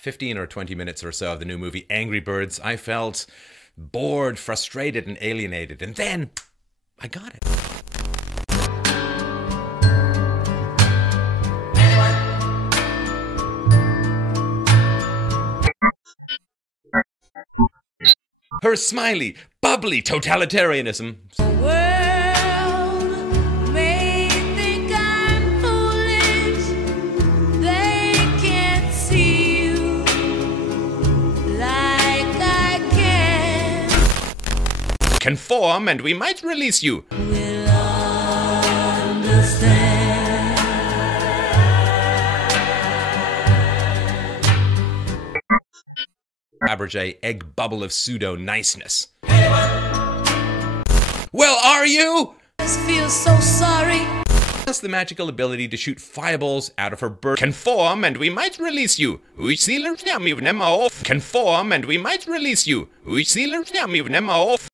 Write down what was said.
15 or 20 minutes or so of the new movie Angry Birds, I felt bored, frustrated, and alienated. And then I got it. Her smiley, bubbly totalitarianism. Conform and we might release you. We'll understand. Fabergé egg bubble of pseudo-niceness. Well, are you? I feel so sorry. Has the magical ability to shoot fireballs out of her bird. Conform and we might release you. Conform and we might release you.